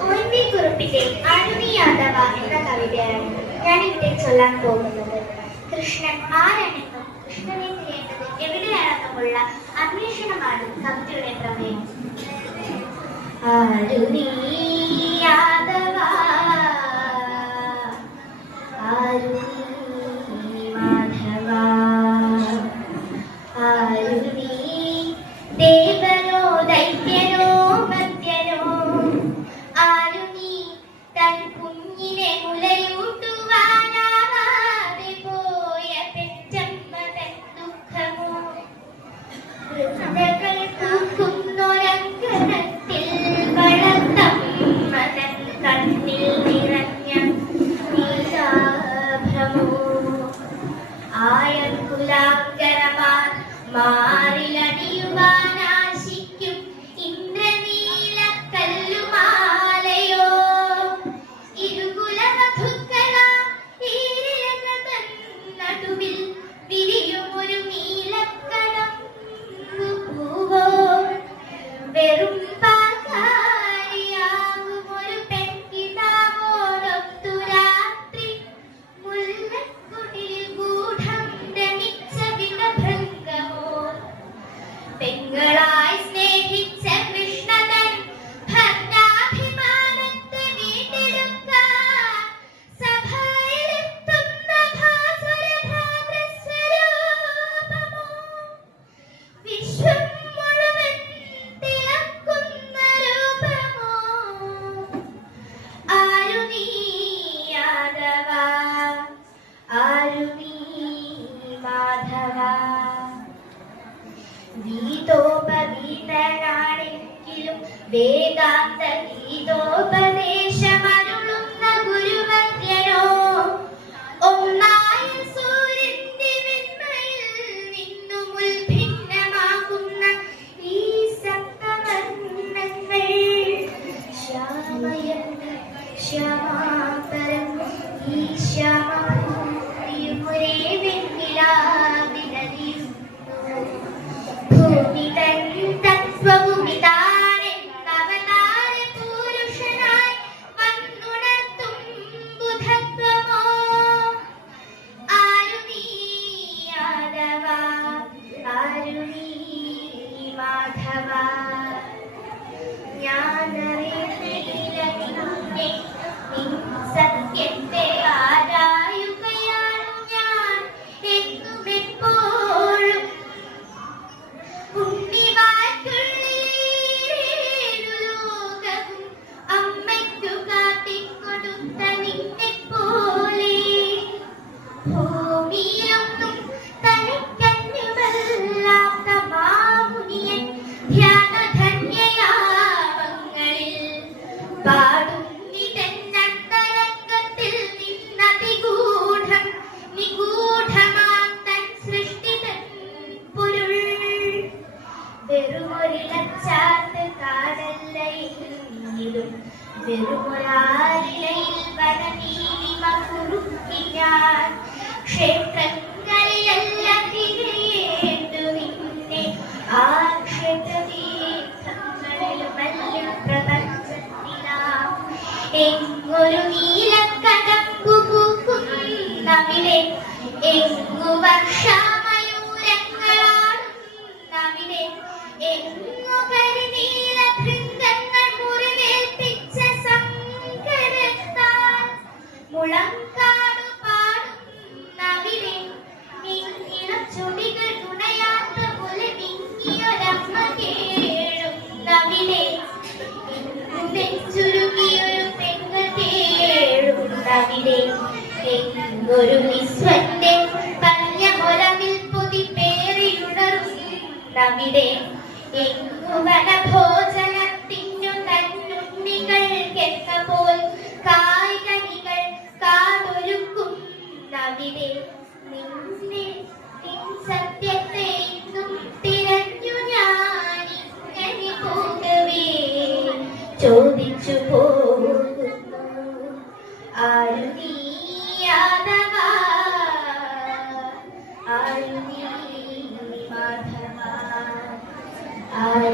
കുറുപ്പി O N എന്ന കവിതയാണ് ഞാനിവിടെ ചൊല്ലാൻ പോകുന്നത്. കൃഷ്ണൻ ആരാണെന്നും കൃഷ്ണനെ തിരയേണ്ടത് എവിടെയാണെന്നുമുള്ള അന്വേഷണമാണ് കവിതയുടെ പ്രമേയം. 我想在 വേദാന്ത ഗീതോപദേശമരുളുന്ന ഗുരുവര്യനോ ഒന്നായ സൂര്യന്റെ വെണ്മയിൽ നിന്നും ഉൽഭിന്നമാകുന്ന ഈ സപ്തവർണങ്ങൾ. ശ്യാമയെന്ന് ശ്യാമാപരം ഈശാ തിരുപുരാലിലയിൽ വനനീലിമ കുറുക്കിയാൽ ക്ഷേത്രങ്ങളിലല്ല തിരിയേണ്ടു നിന്നെ. ആ ക്ഷേത്രതീർത്ഥങ്ങളിലുമല്ല പ്രപഞ്ചത്തിലാം എങ്ങൊരു നീലക്കടമ്പു പൂക്കുന്ന എങ്ങു വർഷം കവിടെ ഒരു വിശ്വന്റെ പഞ്ഞമുലമിൽ പുതിപ്പേറിയുണർന്നു നവിടെ എങ്ങുവന ഭോജ I